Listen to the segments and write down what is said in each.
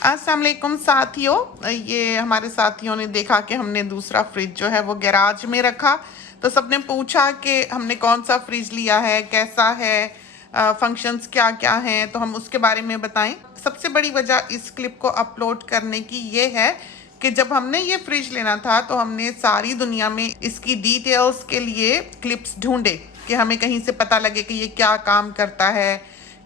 अस्सलाम वालेकुम साथियों, ये हमारे साथियों ने देखा कि हमने दूसरा फ्रिज जो है वो गैराज में रखा, तो सबने पूछा कि हमने कौन सा फ्रिज लिया है, कैसा है, फंक्शंस क्या क्या हैं, तो हम उसके बारे में बताएं। सबसे बड़ी वजह इस क्लिप को अपलोड करने की ये है कि जब हमने ये फ्रिज लेना था तो हमने सारी दुनिया में इसकी डिटेल्स के लिए क्लिप्स ढूंढे कि हमें कहीं से पता लगे कि ये क्या काम करता है,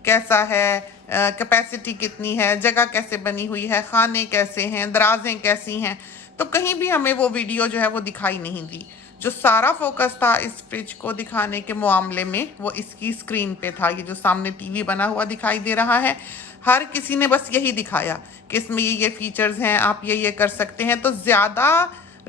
कैसा है, कैपेसिटी कितनी है, जगह कैसे बनी हुई है, खाने कैसे हैं, दराजें कैसी हैं। तो कहीं भी हमें वो वीडियो जो है वो दिखाई नहीं दी। जो सारा फोकस था इस फ्रिज को दिखाने के मामले में वो इसकी स्क्रीन पे था। ये जो सामने टीवी बना हुआ दिखाई दे रहा है, हर किसी ने बस यही दिखाया कि इसमें ये फीचर्स हैं, आप ये कर सकते हैं। तो ज़्यादा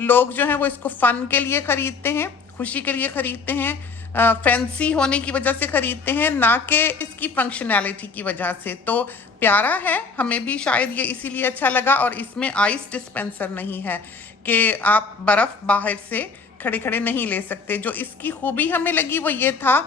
लोग जो हैं वो इसको फ़न के लिए ख़रीदते हैं, खुशी के लिए ख़रीदते हैं, फैंसी होने की वजह से ख़रीदते हैं, ना कि इसकी फंक्शनैलिटी की वजह से। तो प्यारा है, हमें भी शायद ये इसीलिए अच्छा लगा। और इसमें आइस डिस्पेंसर नहीं है कि आप बर्फ़ बाहर से खड़े खड़े नहीं ले सकते। जो इसकी खूबी हमें लगी वो ये था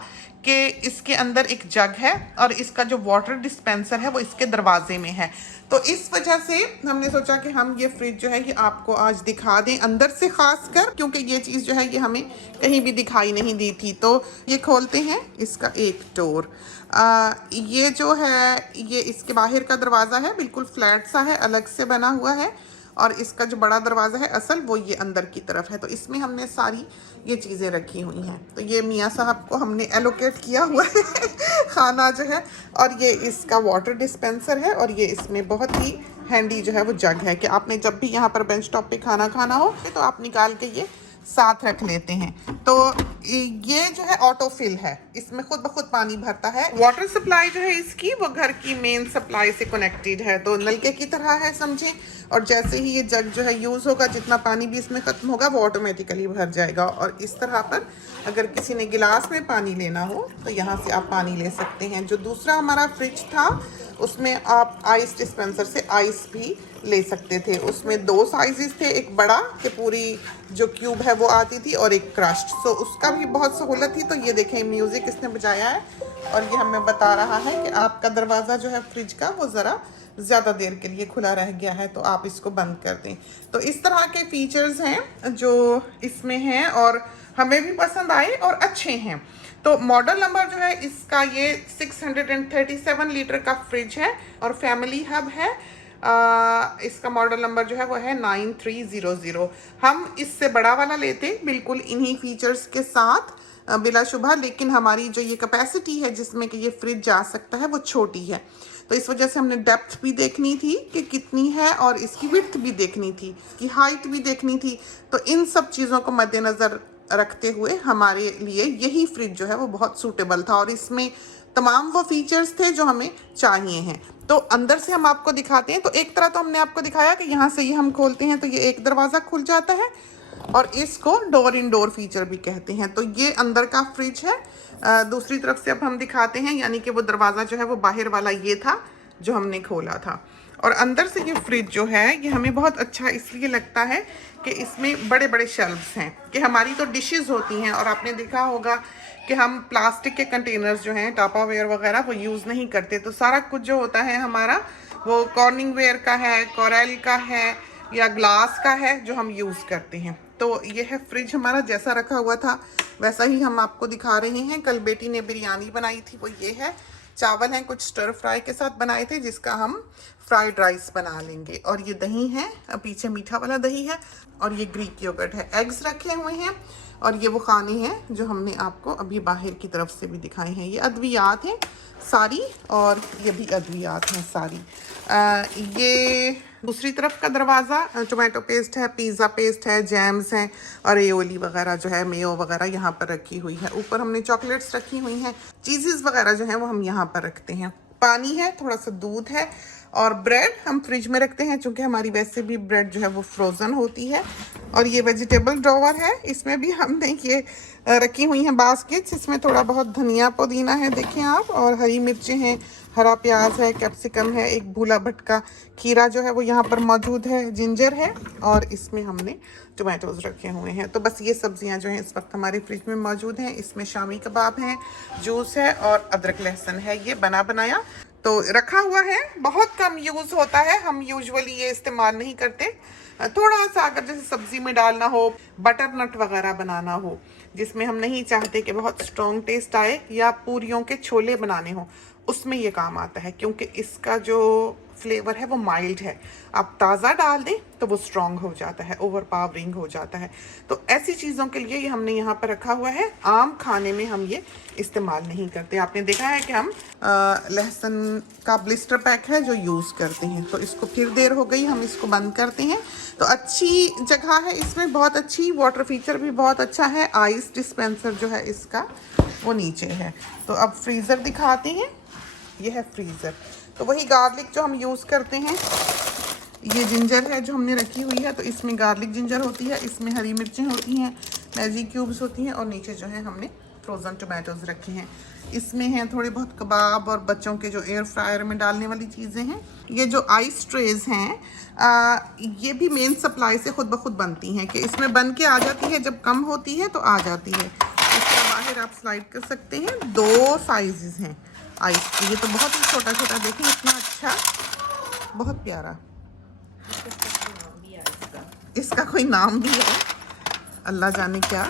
कि इसके अंदर एक जग है और इसका जो वाटर डिस्पेंसर है वो इसके दरवाजे में है। तो इस वजह से हमने सोचा कि हम ये फ्रिज जो है ये आपको आज दिखा दें अंदर से, खास कर क्योंकि ये चीज़ जो है ये हमें कहीं भी दिखाई नहीं दी थी। तो ये खोलते हैं, इसका एक डोर, ये जो है ये इसके बाहर का दरवाज़ा है, बिल्कुल फ्लैट सा है, अलग से बना हुआ है। और इसका जो बड़ा दरवाज़ा है असल वो ये अंदर की तरफ है। तो इसमें हमने सारी ये चीज़ें रखी हुई हैं। तो ये मियाँ साहब को हमने एलोकेट किया हुआ है खाना जो है। और ये इसका वाटर डिस्पेंसर है और ये इसमें बहुत ही हैंडी जो है वो जग है कि आपने जब भी यहाँ पर बेंच टॉप पे खाना खाना हो तो आप निकाल के ये साथ रख लेते हैं। तो ये जो है ऑटो फिल है, इसमें खुद ब खुद पानी भरता है। वाटर सप्लाई जो है इसकी वो घर की मेन सप्लाई से कनेक्टेड है, तो नलके की तरह है समझें। और जैसे ही ये जग जो है यूज़ होगा, जितना पानी भी इसमें ख़त्म होगा वो ऑटोमेटिकली भर जाएगा। और इस तरह पर अगर किसी ने गिलास में पानी लेना हो तो यहाँ से आप पानी ले सकते हैं। जो दूसरा हमारा फ्रिज था उसमें आप आइस डिस्पेंसर से आइस भी ले सकते थे। उसमें दो साइजेस थे, एक बड़ा कि पूरी जो क्यूब है वो आती थी और एक क्रश्ड, सो उसका भी बहुत सहूलत थी। तो ये देखें म्यूज़िक इसने बजाया है और ये हमें बता रहा है कि आपका दरवाज़ा जो है फ्रिज का वो ज़रा ज़्यादा देर के लिए खुला रह गया है तो आप इसको बंद कर दें। तो इस तरह के फीचर्स हैं जो इसमें हैं और हमें भी पसंद आए और अच्छे हैं। तो मॉडल नंबर जो है इसका ये 637 लीटर का फ्रिज है और फैमिली हब है। इसका मॉडल नंबर जो है वो है 9300। हम इससे बड़ा वाला लेते बिल्कुल इन्हीं फीचर्स के साथ बिलाशुबा, लेकिन हमारी जो ये कैपेसिटी है जिसमें कि ये फ्रिज जा सकता है वो छोटी है। तो इस वजह से हमने डेप्थ भी देखनी थी कि कितनी है और इसकी विड्थ भी देखनी थी, इसकी हाइट भी देखनी थी। तो इन सब चीज़ों को मद्देनज़र रखते हुए हमारे लिए यही फ्रिज जो है वो बहुत सूटेबल था और इसमें तमाम वो फीचर्स थे जो हमें चाहिए हैं। तो अंदर से हम आपको दिखाते हैं। तो एक तरह तो हमने आपको दिखाया कि यहाँ से ये हम खोलते हैं तो ये एक दरवाज़ा खुल जाता है और इसको डोर इन डोर फीचर भी कहते हैं। तो ये अंदर का फ्रिज है। दूसरी तरफ से अब हम दिखाते हैं, यानी कि वो दरवाज़ा जो है वो बाहर वाला ये था जो हमने खोला था। और अंदर से ये फ्रिज जो है ये हमें बहुत अच्छा इसलिए लगता है कि इसमें बड़े बड़े शेल्फ्स हैं कि हमारी तो डिशेस होती हैं और आपने देखा होगा कि हम प्लास्टिक के कंटेनर्स जो हैं टापावेयर वगैरह वो यूज़ नहीं करते। तो सारा कुछ जो होता है हमारा वो कॉर्निंगवेयर का है, कोरल का है या ग्लास का है जो हम यूज़ करते हैं। तो ये है फ्रिज हमारा, जैसा रखा हुआ था वैसा ही हम आपको दिखा रहे हैं। कल बेटी ने बिरयानी बनाई थी, वो ये है। चावल हैं कुछ स्टर फ्राई के साथ बनाए थे जिसका हम फ्राइड राइस बना लेंगे। और ये दही है, पीछे मीठा वाला दही है और ये ग्रीक योगर्ट है। एग्स रखे हुए हैं और ये वो खाने हैं जो हमने आपको अभी बाहर की तरफ से भी दिखाए हैं। ये अद्वियात हैं सारी और ये भी अद्वियात हैं सारी। ये दूसरी तरफ का दरवाज़ा टोमेटो पेस्ट है, पिज़्ज़ा पेस्ट है, जैम्स हैं और एओली वगैरह जो है, मेयो वगैरह यहाँ पर रखी हुई है। ऊपर हमने चॉकलेट्स रखी हुई हैं, चीज़ेस वगैरह जो हैं वो हम यहाँ पर रखते हैं। पानी है, थोड़ा सा दूध है और ब्रेड हम फ्रिज में रखते हैं क्योंकि हमारी वैसे भी ब्रेड जो है वो फ्रोज़न होती है। और ये वेजिटेबल ड्रॉवर है, इसमें भी हमने ये रखी हुई हैं बास्केट्स। इसमें थोड़ा बहुत धनिया पुदीना है देखें आप, और हरी मिर्चें हैं, हरा प्याज है, कैप्सिकम है, एक भूला भटका खीरा जो है वो यहाँ पर मौजूद है, जिंजर है और इसमें हमने टोमेटोज़ रखे हुए हैं। तो बस ये सब्जियाँ जो हैं इस वक्त हमारे फ्रिज में मौजूद हैं। इसमें शामी कबाब हैं, जूस है और अदरक लहसुन है, ये बना बनाया। तो रखा हुआ है, बहुत कम यूज़ होता है, हम यूजुअली ये इस्तेमाल नहीं करते। थोड़ा सा अगर जैसे सब्जी में डालना हो, बटर नट वगैरह बनाना हो, जिसमें हम नहीं चाहते कि बहुत स्ट्रॉन्ग टेस्ट आए, या पूरियों के छोले बनाने हो, उसमें ये काम आता है, क्योंकि इसका जो फ्लेवर है वो माइल्ड है। आप ताज़ा डाल दें तो वो स्ट्रॉन्ग हो जाता है, ओवर पावरिंग हो जाता है। तो ऐसी चीज़ों के लिए ये हमने यहाँ पर रखा हुआ है। आम खाने में हम ये इस्तेमाल नहीं करते। आपने देखा है कि हम लहसुन का ब्लिस्टर पैक है जो यूज़ करते हैं। तो इसको फिर देर हो गई, हम इसको बंद करते हैं। तो अच्छी जगह है इसमें, बहुत अच्छी, वाटर फीचर भी बहुत अच्छा है। आइस डिस्पेंसर जो है इसका वो नीचे है। तो अब फ्रीज़र दिखाते हैं। ये है फ्रीज़र। तो वही गार्लिक जो हम यूज़ करते हैं, ये जिंजर है जो हमने रखी हुई है, तो इसमें गार्लिक जिंजर होती है, इसमें हरी मिर्चें होती हैं, मैगी क्यूब्स होती हैं, और नीचे जो है हमने फ्रोज़न टोमेटोज़ रखे हैं। इसमें हैं थोड़े बहुत कबाब और बच्चों के जो एयर फ्रायर में डालने वाली चीज़ें हैं। ये जो आइस ट्रेज़ हैं, ये भी मेन सप्लाई से खुद ब खुद बनती हैं, कि इसमें बन के आ जाती है, जब कम होती है तो आ जाती है। इसका बाहर आप स्लाइड कर सकते हैं। 2 साइज़ हैं आइस की। ये तो बहुत ही छोटा छोटा, देखें इतना अच्छा, बहुत प्यारा। इसका कोई नाम भी है, अल्लाह जाने क्या।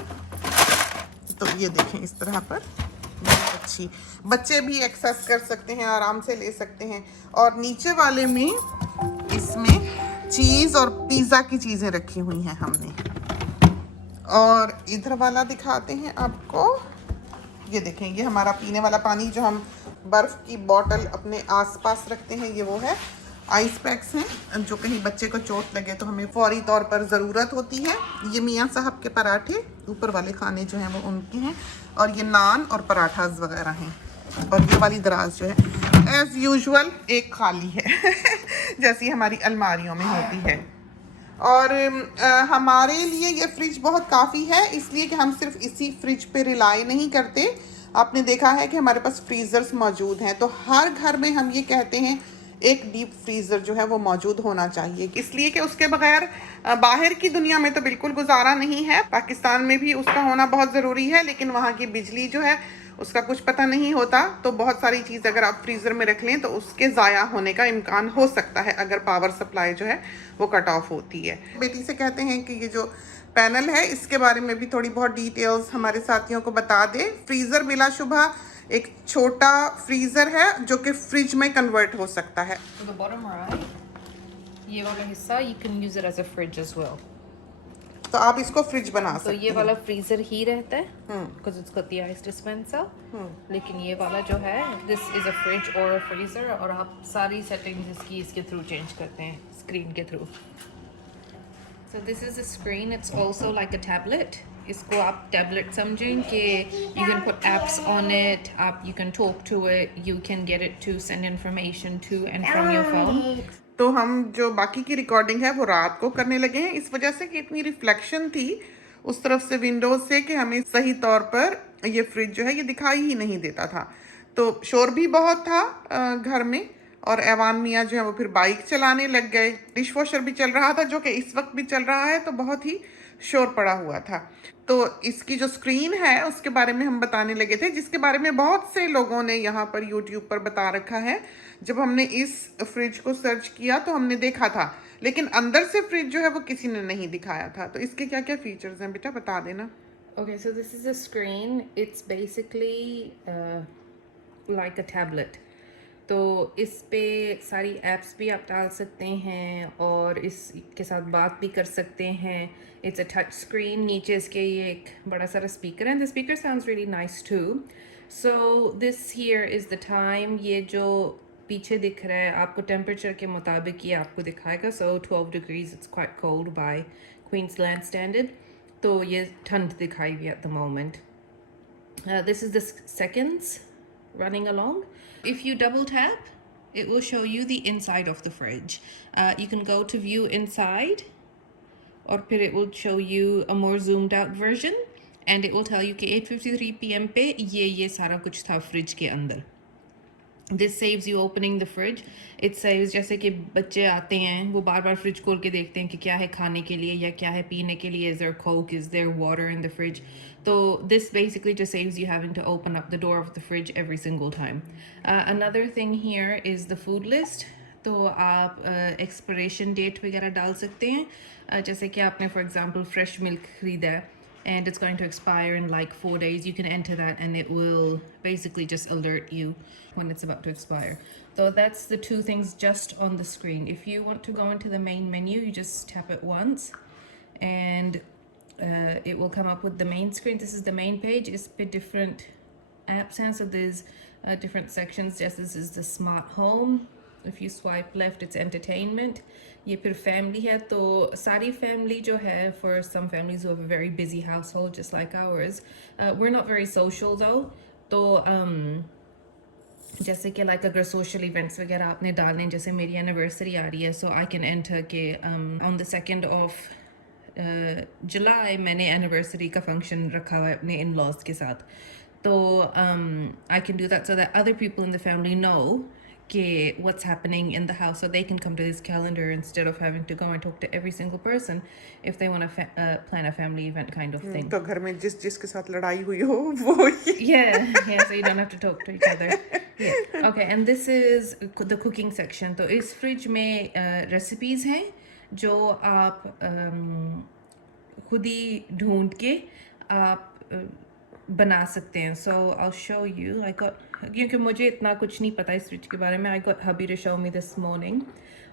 तो ये देखें इस तरह पर, बहुत अच्छी, बच्चे भी एक्सेस कर सकते हैं, आराम से ले सकते हैं। और नीचे वाले में इसमें चीज़ और पिज़्ज़ा की चीज़ें रखी हुई हैं हमने। और इधर वाला दिखाते हैं आपको। ये देखें, ये हमारा पीने वाला पानी जो हम बर्फ़ की बोतल अपने आसपास रखते हैं, ये वो है। आइस पैक्स हैं, जो कहीं बच्चे को चोट लगे तो हमें फौरी तौर पर ज़रूरत होती है। ये मियाँ साहब के पराठे, ऊपर वाले खाने जो हैं वो उनके हैं। और ये नान और पराठास वगैरह हैं। और ये वाली दराज जो है एज़ यूजुअल एक खाली है जैसी हमारी अलमारियों में होती है। और हमारे लिए ये फ्रिज बहुत काफ़ी है, इसलिए कि हम सिर्फ इसी फ्रिज पे रिलाई नहीं करते। आपने देखा है कि हमारे पास फ्रीज़र्स मौजूद हैं, तो हर घर में हम ये कहते हैं एक डीप फ्रीज़र जो है वो मौजूद होना चाहिए, इसलिए कि उसके बगैर बाहर की दुनिया में तो बिल्कुल गुजारा नहीं है। पाकिस्तान में भी उसका होना बहुत ज़रूरी है, लेकिन वहाँ की बिजली जो है उसका कुछ पता नहीं होता। तो बहुत सारी चीज़ अगर आप फ्रीज़र में रख लें तो उसके ज़ाया होने का इम्कान हो सकता है, अगर पावर सप्लाई जो है वो कट ऑफ होती है। बेटी से कहते हैं कि ये जो पैनल है इसके बारे में भी थोड़ी बहुत डिटेल्स हमारे साथियों को बता दे। फ्रीज़र बिलाशुबा एक छोटा फ्रीज़र है जो कि फ्रिज में कन्वर्ट हो सकता है। तो the bottom right, ये वाला हिस्सा you can use it as a fridge as well. तो आप इसको फ्रिज बना सकते तो हैं। ये वाला फ्रीजर ही रहता है because it's got the ice dispenser. लेकिन ये वाला जो है this is a fridge or a freezer, और आप सारी settings इसकी इसके थ्रू चेंज करते हैं, स्क्रीन के through. So this is a screen. It's also like a tablet. इसको आप टैबलेट समझें कि you can put apps on it, you can talk to it, you can get it to send information to and from your phone. तो हम जो बाकी की recording है वो रात को करने लगे हैं, इस वजह से कि इतनी रिफ्लेक्शन थी उस तरफ से विंडोज से कि हमें सही तौर पर ये फ्रिज जो है ये दिखाई ही नहीं देता था। तो शोर भी बहुत था घर में, और ऐवान मियाँ जो है वो फिर बाइक चलाने लग गए। डिश वॉशर भी चल रहा था जो कि इस वक्त भी चल रहा है, तो बहुत ही शोर पड़ा हुआ था। तो इसकी जो स्क्रीन है उसके बारे में हम बताने लगे थे, जिसके बारे में बहुत से लोगों ने यहाँ पर यूट्यूब पर बता रखा है। जब हमने इस फ्रिज को सर्च किया तो हमने देखा था, लेकिन अंदर से फ्रिज जो है वो किसी ने नहीं दिखाया था। तो इसके क्या क्या फीचर्स हैं बेटा, बता देना। Okay, so this is a screen. It's basically like a tablet. तो इस पे सारी एप्स भी आप डाल सकते हैं और इसके साथ बात भी कर सकते हैं। It's a touch screen. नीचे इसके ये एक बड़ा सारा स्पीकर है। The speaker sounds really nice too. So this here is the time. ये जो पीछे दिख रहा है आपको टेम्परेचर के मुताबिक ये आपको दिखाएगा। So 12 degrees, it's quite cold by Queensland standard. तो ये ठंड दिखाई हुई at the moment. This is the seconds running along. If you double tap, it will show you the inside of the fridge. You can go to view inside, or it will show you a more zoomed out version, and it will tell you कि 8:53 PM पे ये सारा कुछ था fridge के अंदर। This saves you opening the fridge. It saves, जैसे कि बच्चे आते हैं वो बार बार फ्रिज खोल के देखते हैं कि क्या है खाने के लिए या क्या है पीने के लिए. Is there coke, is there water in the fridge. तो this basically just saves you having to open up the door of the fridge every single time. Another thing here is the food list. तो आप expiration date वगैरह डाल सकते हैं. जैसे कि आपने फॉर एग्जांपल फ्रेश मिल्क खरीदा है and it's going to expire in like 4 days, you can enter that and it will basically just alert you when it's about to expire. So that's the two things just on the screen. If you want to go into the main menu, you just tap it once and it will come up with the main screen. This is the main page. It's a bit different apps हैं, so there's different sections. Just this is the smart home. If you swipe left, it's entertainment. ये फिर family है, तो सारी family जो है, for some families who have a very busy household just like ours, we're not very social though. तो जैसे कि like अगर social events वगैरह आपने डालने, जैसे मेरी anniversary आ रही है, so I can enter के on the 2nd of जुलाई मैंने एनिवर्सरी का फंक्शन रखा हुआ है अपने इन लॉज के साथ. तो I can do that so that other people in the family know कि what's happening in the house, so they can come to this calendar instead of having to go and talk to every single person if they want to plan a family event kind of thing. तो घर में जिसके साथ लड़ाई हुई हो वो Yeah, so you don't have to talk to each other. Yeah. Okay, and this is the cooking section. तो इस फ्रिज में रेसिपीज हैं जो आप खुद ही ढूंढ के आप बना सकते हैं. So I show you. I got, क्योंकि मुझे इतना कुछ नहीं पता इस फ्रिज के बारे में, I got hubby to show me this morning.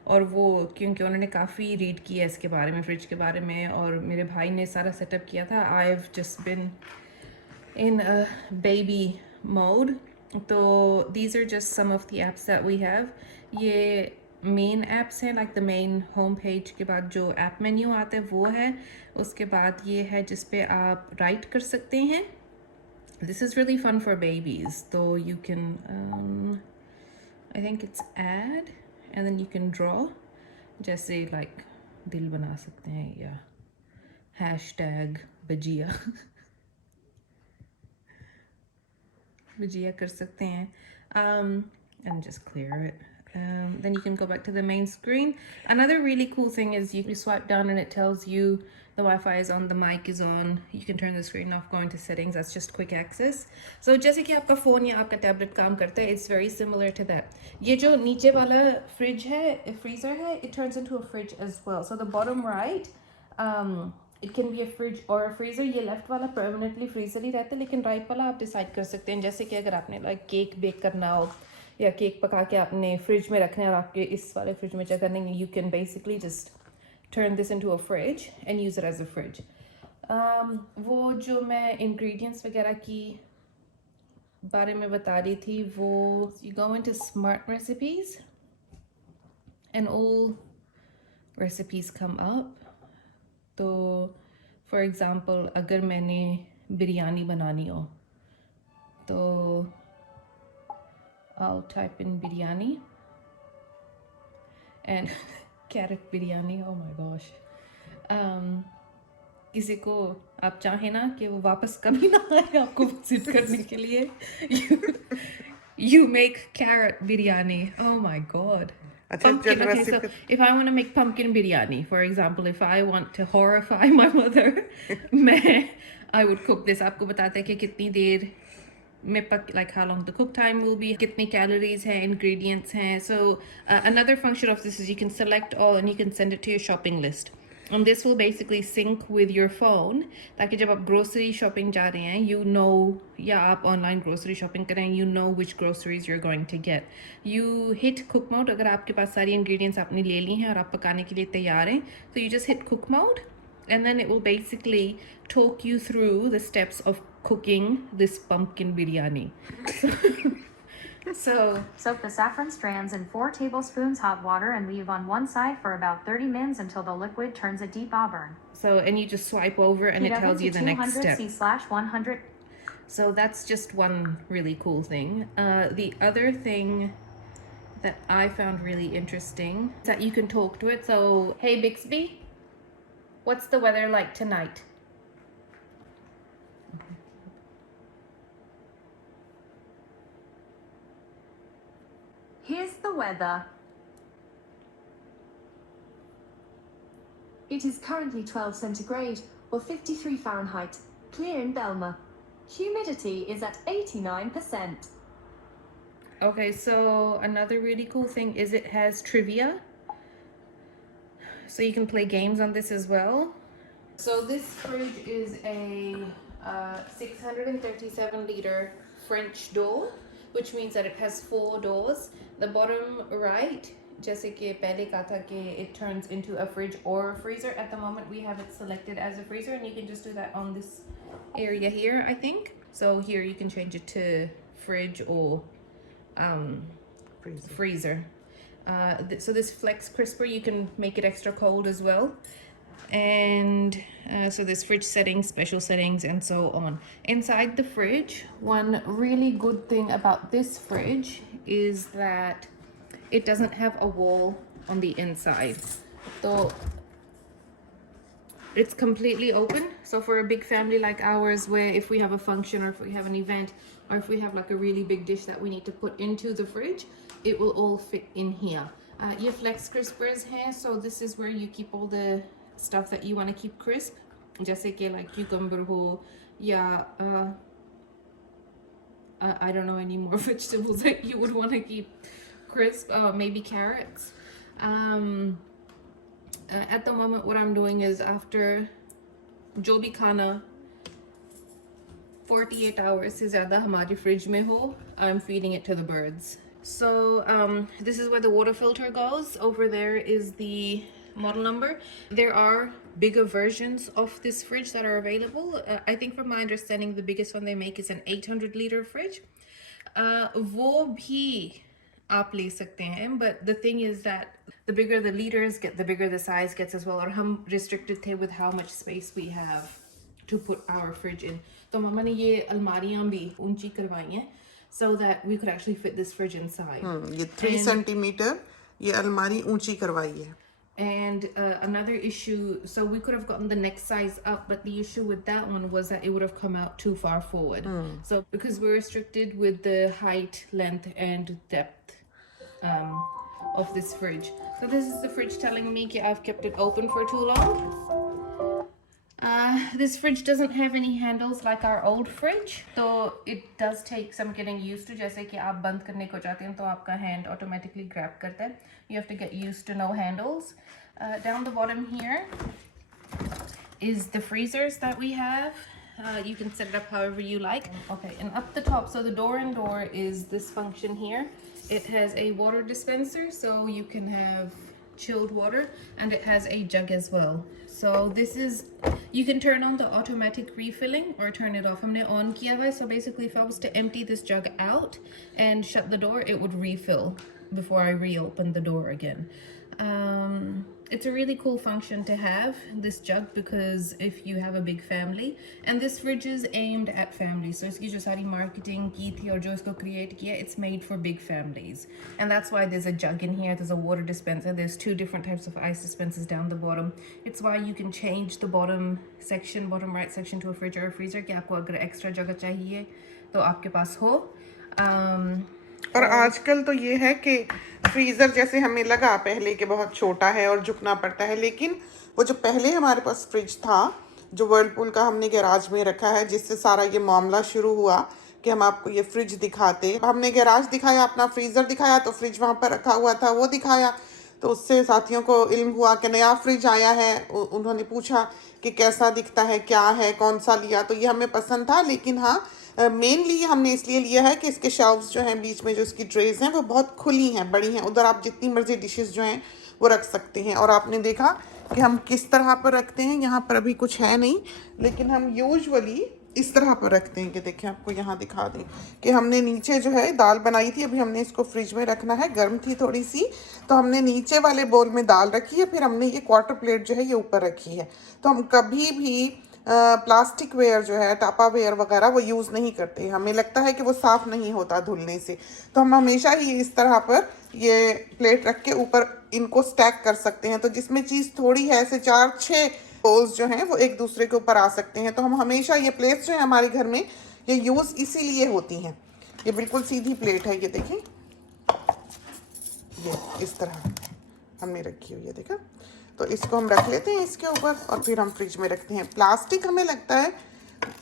और वो क्योंकि उन्होंने काफ़ी रीड किया इसके बारे में, फ्रिज के बारे में, और मेरे भाई ने सारा सेटअप किया था. I have just been in a baby mode. तो these are just some of the apps that we have. ये main apps हैं, like the main home page के बाद जो app menu आता है वो है. उसके बाद ये है जिस पे आप write कर सकते हैं. This is really fun for babies. So you can, I think it's add, and then you can draw. जैसे like दिल बना सकते हैं या hashtag बजिया भुजिया कर सकते हैं. And just clear it. Then you can go back to the main screen. Another really cool thing is you swipe down and it tells you the Wi-Fi is on, the mic is on. You can turn the screen off, go into settings. That's just quick access. So जैसे कि आपका phone या आपका tablet काम करता है, it's very similar to that. ये जो नीचे वाला फ्रिज है, freezer है, it turns into a fridge as well. So the bottom right, it can be a fridge or a freezer. ये लेफ्ट वाला परमानेंटली फ्रीजर ही रहता है, लेकिन राइट वाला आप डिसाइड कर सकते हैं. जैसे कि अगर आपने लाइक केक बेक करना हो या केक पका के आपने फ्रिज में रखना है और आपके इस वाले फ्रिज में चेक करने, you can basically just turn this into a fridge and use it as a fridge. वो जो मैं ingredients वगैरह की बारे में बता रही थी, वो you go into smart recipes and all recipes come up. तो फॉर एग्ज़ाम्पल अगर मैंने बिरयानी बनानी हो तो I'll type in biryani and carrot biryani, oh my gosh. किसी को आप चाहें ना कि वो वापस कभी ना आए आपको विजिट करने के लिए, you make carrot biryani, oh my god. Pumpkin, okay, so if I want to make pumpkin biryani, for example, if I want to horrify my mother, I would cook this. आपको बताता है कि कितनी देर में पक, like how long the cook time will be, कितनी calories हैं, ingredients हैं. So another function of this is you can select all and you can send it to your shopping list. And this will basically sync with your phone, ताकि जब आप grocery shopping जा रहे हैं, you know, या आप online grocery shopping करें, you know which groceries you're going to get. You hit cook mode अगर आपके पास सारी ingredients आपने ले ली हैं और आप पकाने के लिए तैयार हैं, so you just hit cook mode and then it will basically talk you through the steps of cooking this pumpkin biryani. So soak the saffron strands in 4 tablespoons hot water and leave on one side for about 30 minutes until the liquid turns a deep auburn. So, and you just swipe over and it tells you the next step. C/100. So that's just one really cool thing. The other thing that I found really interesting is that you can talk to it. So, hey Bixby, what's the weather like tonight? weather. It is currently 12 centigrade or 53 Fahrenheit. Clear in Belma. Humidity is at 89%. Okay, so another really cool thing is it has trivia. So you can play games on this as well. So this fridge is a 637 liter French door, which means that it has 4 doors. The bottom right, जैसे कि पहले कहा था कि it turns into a fridge or a freezer. At the moment we have it selected as a freezer, and you can just do that on this area here, I think. So here you can change it to fridge or freezer. So this flex crisper, you can make it extra cold as well. And so there's fridge settings, special settings, and so on. Inside the fridge, one really good thing about this fridge is that it doesn't have a wall on the inside. So it's completely open. So for a big family like ours, where if we have a function or if we have an event or if we have like a really big dish that we need to put into the fridge, it will all fit in here. Your flex crispers here, so this is where you keep all the stuff that you want to keep crisp. Just like cucumber ho, yeah, I don't know any more vegetables that you would want to keep crisp. Maybe carrots. At the moment what I'm doing is after जो भी खाना 48 hours से ज़्यादा हमारी fridge में हो, I'm feeding it to the birds. So this is where the water filter goes. Over there is the model number. There are bigger versions of this fridge that are available. I think from my understanding the biggest one they make is an 800 liter fridge. वो भी आप ले सकते हैं, but the thing is that the bigger the liters get, the bigger the size gets as well. और हम restricted थे with how much space we have to put our fridge in. तो मम्मा ने ये अलमारियां भी ऊंची करवाई हैं so that we could actually fit this fridge inside. ये 3 सेंटीमीटर ये अलमारी ऊंची करवाई है. And another issue, so we could have gotten the next size up, but the issue with that one was that it would have come out too far forward. So because we're restricted with the height, length, and depth of this fridge. So this is the fridge telling me that I've kept it open for too long. This fridge doesn't have any handles like our old fridge, so it does take some getting used to. जैसे कि आप बंद करने को जाते हैं तो आपका hand automatically grab करता है. You have to get used to no handles. Down the bottom here is the freezers that we have. You can set it up however you like. Okay, and up the top, so the door and door is this function here. It has a water dispenser, so you can have chilled water, and it has a jug as well. So this is, you can turn on the automatic refilling or turn it off. हमने on किया हुआ है, so basically if I was to empty this jug out and shut the door, it would refill before I reopen the door again. It's a really cool function to have, this jug, because if you have a big family, and this fridge is aimed at families, so इसकी जो सारी marketing की थी और जो इसको create किया, it's made for big families, and that's why there's a jug in here. There's a water dispenser. There's 2 different types of ice dispensers down the bottom. It's why you can change the bottom section, bottom right section, to a fridge or a freezer कि आपको अगर extra जगह चाहिए तो आपके पास हो. और आजकल तो ये है कि फ्रीज़र जैसे हमें लगा पहले कि बहुत छोटा है और झुकना पड़ता है, लेकिन वो जो पहले हमारे पास फ्रिज था जो वर्लपूल का हमने गैराज में रखा है, जिससे सारा ये मामला शुरू हुआ कि हम आपको ये फ्रिज दिखाते. हमने गैराज दिखाया, अपना फ्रीज़र दिखाया, तो फ्रिज वहाँ पर रखा हुआ था वो दिखाया, तो उससे साथियों को इल्म हुआ कि नया फ्रिज आया है. उन्होंने पूछा कि कैसा दिखता है, क्या है, कौन सा लिया, तो ये हमें पसंद था. लेकिन हाँ, मेनली हमने इसलिए लिया है कि इसके शेल्व्स जो हैं बीच में जो इसकी ट्रेज हैं वो बहुत खुली हैं, बड़ी हैं. उधर आप जितनी मर्जी डिशेस जो हैं वो रख सकते हैं. और आपने देखा कि हम किस तरह पर रखते हैं. यहाँ पर अभी कुछ है नहीं, लेकिन हम यूजुअली इस तरह पर रखते हैं कि देखिए आपको यहाँ दिखा दें कि हमने नीचे जो है दाल बनाई थी. अभी हमने इसको फ्रिज में रखना है, गर्म थी थोड़ी सी, तो हमने नीचे वाले बोल में दाल रखी है, फिर हमने ये क्वार्टर प्लेट जो है ये ऊपर रखी है. तो हम कभी भी प्लास्टिक वेयर जो है, टापा वेयर वगैरह वो यूज़ नहीं करते. हमें लगता है कि वो साफ़ नहीं होता धुलने से, तो हम हमेशा ही इस तरह पर ये प्लेट रख के ऊपर इनको स्टैक कर सकते हैं. तो जिसमें चीज़ थोड़ी है, ऐसे 4-6 बोल्स जो हैं वो एक दूसरे के ऊपर आ सकते हैं. तो हम हमेशा ये प्लेट्स जो है हमारे घर में ये यूज़ इसीलिए होती हैं. ये बिल्कुल सीधी प्लेट है, ये देखें, ये इस तरह हमने रखी हुई है, देखा। तो इसको हम रख लेते हैं इसके ऊपर और फिर हम फ्रिज में रखते हैं। प्लास्टिक हमें लगता है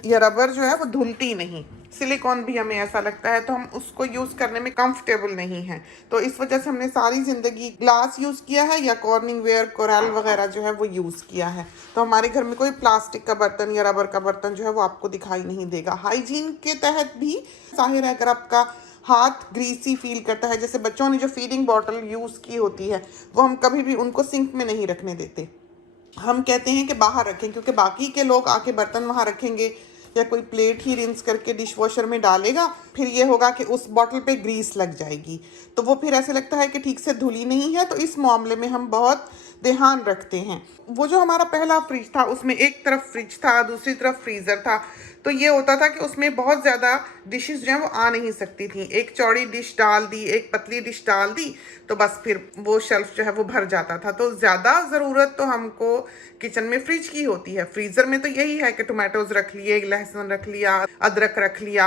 या रबर जो है वो धुलती नहीं, सिलिकॉन भी हमें ऐसा लगता है, तो हम उसको यूज़ करने में कंफर्टेबल नहीं है। तो इस वजह से हमने सारी ज़िंदगी ग्लास यूज़ किया है या कॉर्निंग वेयर, कोरल वगैरह जो है वो यूज़ किया है। तो हमारे घर में कोई प्लास्टिक का बर्तन या रबर का बर्तन जो है वो आपको दिखाई नहीं देगा। हाइजीन के तहत भी जाहिर है, अगर आपका हाथ ग्रीसी फील करता है, जैसे बच्चों ने जो फीडिंग बॉटल यूज़ की होती है वो हम कभी भी उनको सिंक में नहीं रखने देते। हम कहते हैं कि बाहर रखें, क्योंकि बाकी के लोग आके बर्तन वहाँ रखेंगे या कोई प्लेट ही रिंस करके डिश वॉशर में डालेगा, फिर ये होगा कि उस बॉटल पे ग्रीस लग जाएगी, तो वो फिर ऐसे लगता है कि ठीक से धुली नहीं है। तो इस मामले में हम बहुत ध्यान रखते हैं। वो जो हमारा पहला फ्रिज था उसमें एक तरफ फ्रिज था, दूसरी तरफ फ्रीज़र था, तो ये होता था कि उसमें बहुत ज़्यादा डिशेस जो हैं वो आ नहीं सकती थी। एक चौड़ी डिश डाल दी, एक पतली डिश डाल दी, तो बस फिर वो शेल्फ जो है वो भर जाता था। तो ज़्यादा ज़रूरत तो हमको किचन में फ्रिज की होती है। फ्रीज़र में तो यही है कि टोमेटोज़ रख लिए, लहसुन रख लिया, अदरक रख लिया,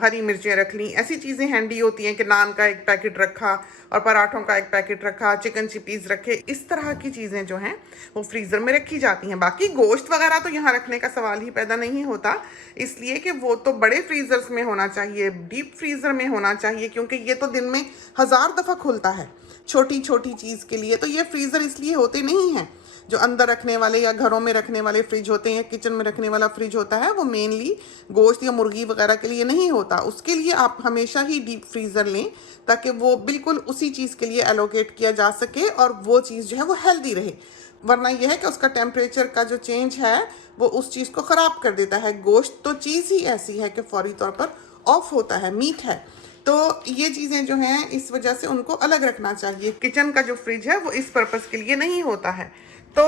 हरी मिर्चें रख ली, ऐसी चीज़ें हैंडी होती हैं कि नान का एक पैकेट रखा और पराठों का एक पैकेट रखा, चिकन चिपीज़ रखे, इस तरह की चीज़ें जो हैं वो फ्रीज़र में रखी जाती हैं। बाकी गोश्त वगैरह तो यहाँ रखने का सवाल ही पैदा नहीं होता, इसलिए कि वो तो बड़े फ्रीज़र्स में होना चाहिए, डीप फ्रीज़र में होना चाहिए, क्योंकि ये तो दिन में 1000 दफ़ा खुलता है छोटी छोटी चीज़ के लिए। तो ये फ्रीज़र इसलिए होते नहीं हैं। जो अंदर रखने वाले या घरों में रखने वाले फ्रिज होते हैं, किचन में रखने वाला फ्रिज होता है, वो मेनली गोश्त या मुर्गी वगैरह के लिए नहीं होता। उसके लिए आप हमेशा ही डीप फ्रीज़र लें, ताकि वो बिल्कुल उसी चीज़ के लिए एलोकेट किया जा सके और वो चीज़ जो है वो हेल्दी रहे। वरना यह है कि उसका टेम्परेचर का जो चेंज है वो उस चीज़ को ख़राब कर देता है। गोश्त तो चीज़ ही ऐसी है कि फौरी तौर पर ऑफ होता है, मीट है। तो ये चीज़ें जो हैं इस वजह से उनको अलग रखना चाहिए। किचन का जो फ्रिज है वो इस पर्पज़ के लिए नहीं होता है। तो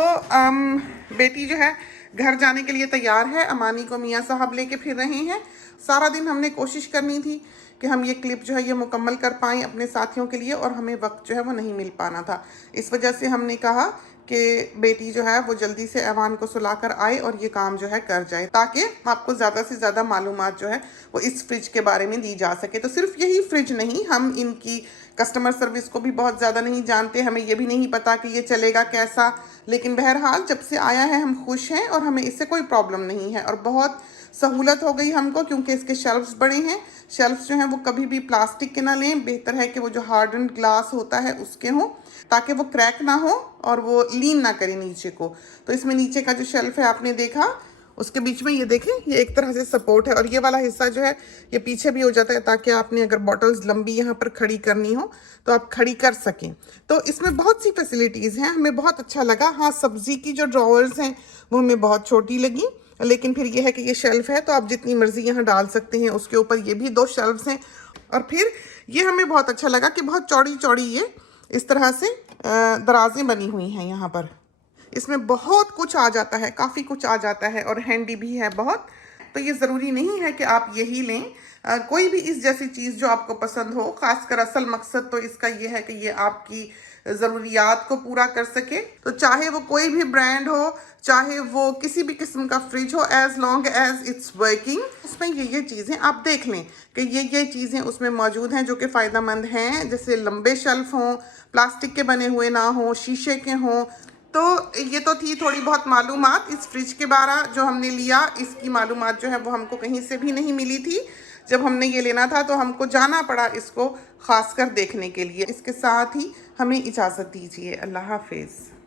बेटी जो है घर जाने के लिए तैयार है। अमानी को मियाँ साहब लेके फिर रहे हैं। सारा दिन हमने कोशिश करनी थी कि हम ये क्लिप जो है ये मुकम्मल कर पाएँ अपने साथियों के लिए, और हमें वक्त जो है वो नहीं मिल पाना था। इस वजह से हमने कहा कि बेटी जो है वो जल्दी से ऐवान को सुला कर आए और ये काम जो है कर जाए, ताकि आपको ज़्यादा से ज़्यादा मालूमात जो है वो इस फ्रिज के बारे में दी जा सके। तो सिर्फ यही फ्रिज नहीं, हम इनकी कस्टमर सर्विस को भी बहुत ज़्यादा नहीं जानते, हमें ये भी नहीं पता कि ये चलेगा कैसा, लेकिन बहरहाल जब से आया है हम खुश हैं और हमें इससे कोई प्रॉब्लम नहीं है। और बहुत सहूलत हो गई हमको, क्योंकि इसके शेल्फ्स बड़े हैं। शेल्फ्स जो हैं वो कभी भी प्लास्टिक के ना लें, बेहतर है कि वो जो हार्डन्ड ग्लास होता है उसके हों, ताकि वो क्रैक ना हो और वो लीन ना करे नीचे को। तो इसमें नीचे का जो शेल्फ है आपने देखा, उसके बीच में ये देखें, ये एक तरह से सपोर्ट है, और ये वाला हिस्सा जो है ये पीछे भी हो जाता है, ताकि आपने अगर बॉटल्स लंबी यहाँ पर खड़ी करनी हो तो आप खड़ी कर सकें। तो इसमें बहुत सी फैसिलिटीज़ हैं, हमें बहुत अच्छा लगा। हाँ, सब्ज़ी की जो ड्रॉवर्स हैं वो हमें बहुत छोटी लगी, लेकिन फिर ये है कि ये शेल्फ है तो आप जितनी मर्ज़ी यहाँ डाल सकते हैं। उसके ऊपर ये भी 2 शेल्फ्स हैं, और फिर ये हमें बहुत अच्छा लगा कि बहुत चौड़ी चौड़ी ये इस तरह से दराज़ें बनी हुई हैं यहाँ पर। इसमें बहुत कुछ आ जाता है, काफ़ी कुछ आ जाता है, और हैंडी भी है बहुत। तो ये ज़रूरी नहीं है कि आप यही लें, कोई भी इस जैसी चीज़ जो आपको पसंद हो। ख़ासकर असल मकसद तो इसका ये है कि ये आपकी ज़रूरियात को पूरा कर सके। तो चाहे वो कोई भी ब्रांड हो, चाहे वो किसी भी किस्म का फ्रिज हो, as long as it's working, उसमें ये चीज़ें आप देख लें कि ये चीज़ें उसमें मौजूद हैं जो कि फ़ायदेमंद हैं। जैसे लंबे शेल्फ हों, प्लास्टिक के बने हुए ना हों, शीशे के हों। तो ये तो थी थोड़ी बहुत मालूमात इस फ्रिज के बारे जो हमने लिया। इसकी मालूमात जो है वो हमको कहीं से भी नहीं मिली थी। जब हमने ये लेना था तो हमको जाना पड़ा इसको ख़ास कर देखने के लिए। इसके साथ ही हमें इजाज़त दीजिए। अल्लाह हाफिज़।